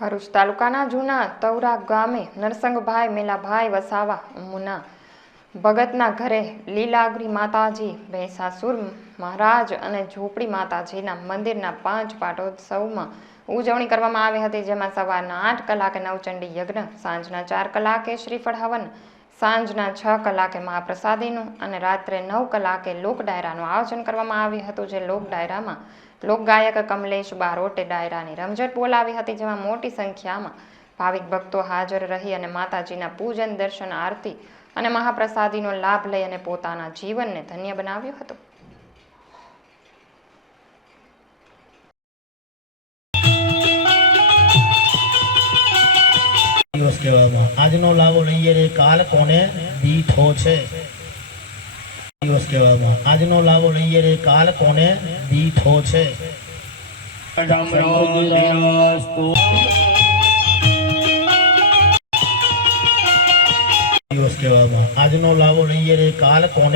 ભરૂચ તાલુકાના જૂના તવરા ગામે નરસંગભાઈ મેલાભાઈ વસાવા મુના ભગતના ઘરે લીલાગરી માતાજી, ભેંસાસુર મહારાજ અને ઝૂંપડી માતાજીના મંદિરના 5 પાટોત્સવમાં ઉજવણી કરવામાં આવી હતી, જેમાં સવારના 8 કલાકે નવચંડી યજ્ઞ, સાંજના 4 કલાકે શ્રીફળ હવન, સાંજના 6 કલાકે મહાપ્રસાદીનું અને રાત્રે 9 કલાકે લોક ડાયરાનું આયોજન કરવામાં આવ્યું હતું। જે લોક ડાયરામાં લોકગાયક કમલેશ બારોટે ડાયરાની રમઝટ બોલાવી હતી, જેમાં મોટી સંખ્યામાં ભાવિક ભક્તો હાજર રહી અને માતાજીના પૂજન, દર્શન, આરતી અને મહાપ્રસાદીનો લાભ લઈ અને પોતાના જીવનને ધન્ય બનાવ્યું હતું। આજનો લાવો લઈએ રે કાલ કોને દીઠો છે। આજનો લાવો લઈએ રે કાલ કોને દીઠો છે। આજનો લાવો લઈએ રે કાલ કોને